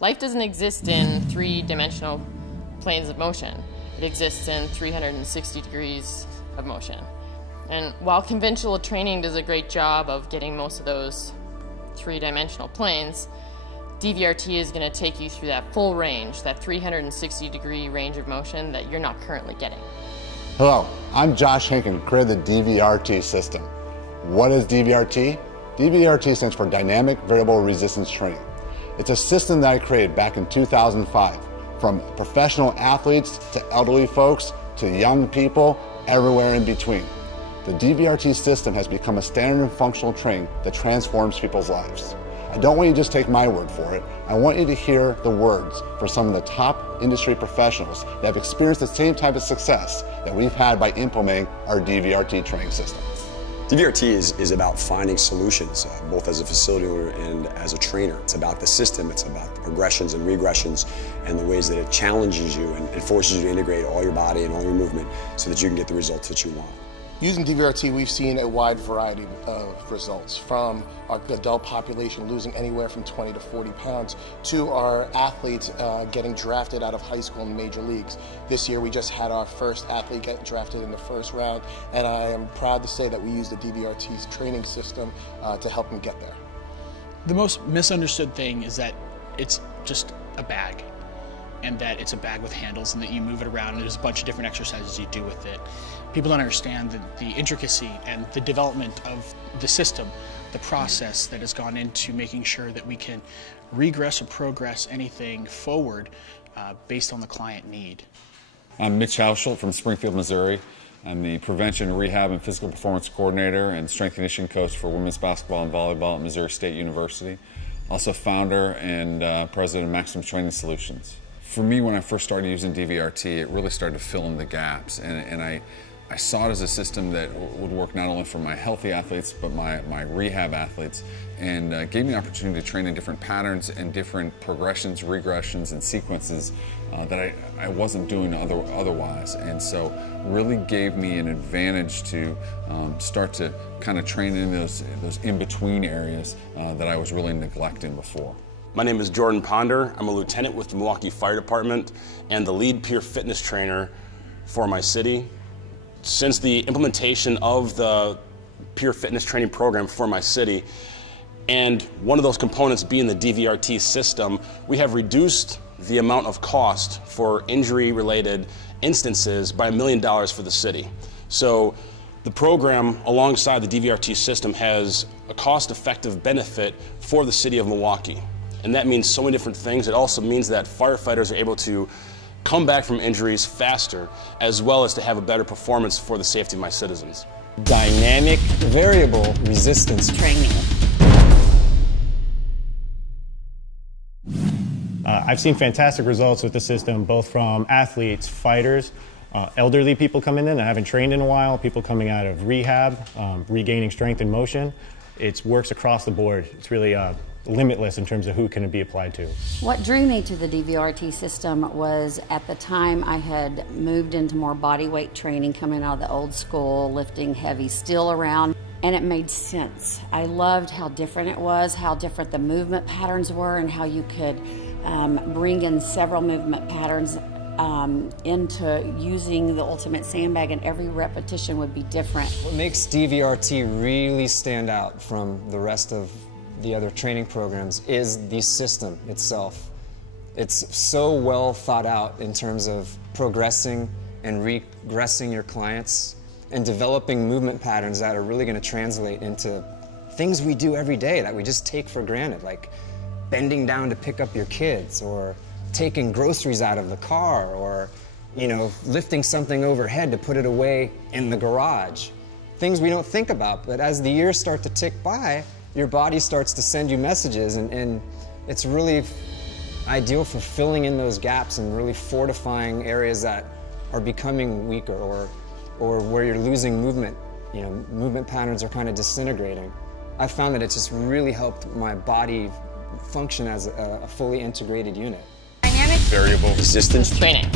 Life doesn't exist in three-dimensional planes of motion. It exists in 360 degrees of motion. And while conventional training does a great job of getting most of those three-dimensional planes, DVRT is going to take you through that full range, that 360-degree range of motion that you're not currently getting. Hello, I'm Josh Hinken, creator of the DVRT system. What is DVRT? DVRT stands for Dynamic Variable Resistance Training. It's a system that I created back in 2005. From professional athletes to elderly folks to young people, everywhere in between. The DVRT system has become a standard and functional training that transforms people's lives. I don't want you to just take my word for it. I want you to hear the words from some of the top industry professionals that have experienced the same type of success that we've had by implementing our DVRT training system. DVRT is about finding solutions, both as a facility owner and as a trainer. It's about the system, it's about the progressions and regressions and the ways that it challenges you and forces you to integrate all your body and all your movement so that you can get the results that you want. Using DVRT, we've seen a wide variety of results, from our adult population losing anywhere from 20 to 40 pounds to our athletes getting drafted out of high school and major leagues. This year we just had our first athlete get drafted in the first round, and I am proud to say that we used the DVRT's training system to help him get there. The most misunderstood thing is that it's just a bag, and that it's a bag with handles and that you move it around and there's a bunch of different exercises you do with it. People don't understand the intricacy and the development of the system, the process that has gone into making sure that we can regress or progress anything forward based on the client need. I'm Mitch Hauschild from Springfield, Missouri. I'm the Prevention, Rehab, and Physical Performance Coordinator and Strength and Conditioning Coach for women's basketball and volleyball at Missouri State University. Also founder and president of Maximum Training Solutions. For me, when I first started using DVRT, it really started to fill in the gaps, and I saw it as a system that would work not only for my healthy athletes, but my rehab athletes, and gave me the opportunity to train in different patterns and different progressions, regressions, and sequences that I wasn't doing otherwise. And so really gave me an advantage to start to kind of train in those in-between areas that I was really neglecting before. My name is Jordan Ponder. I'm a lieutenant with the Milwaukee Fire Department and the lead peer fitness trainer for my city. Since the implementation of the peer fitness training program for my city, and one of those components being the DVRT system, we have reduced the amount of cost for injury-related instances by $1 million for the city. So the program, alongside the DVRT system, has a cost-effective benefit for the city of Milwaukee. And that means so many different things. It also means that firefighters are able to come back from injuries faster, as well as to have a better performance for the safety of my citizens. Dynamic variable resistance training. I've seen fantastic results with the system, both from athletes, fighters, elderly people coming in that haven't trained in a while, people coming out of rehab, regaining strength and motion. It works across the board. It's really limitless in terms of who can it be applied to. What drew me to the DVRT system was, at the time I had moved into more body weight training, coming out of the old school, lifting heavy steel around, and it made sense. I loved how different it was, how different the movement patterns were, and how you could bring in several movement patterns into using the Ultimate Sandbag, and every repetition would be different. What makes DVRT really stand out from the rest of the other training programs is the system itself. It's so well thought out in terms of progressing and regressing your clients and developing movement patterns that are really going to translate into things we do every day that we just take for granted, like bending down to pick up your kids, or taking groceries out of the car, or, you know, lifting something overhead to put it away in the garage. Things we don't think about, but as the years start to tick by, your body starts to send you messages, and it's really ideal for filling in those gaps and really fortifying areas that are becoming weaker, or where you're losing movement. You know, movement patterns are kind of disintegrating. I found that it just really helped my body function as a fully integrated unit. Dynamic variable resistance training.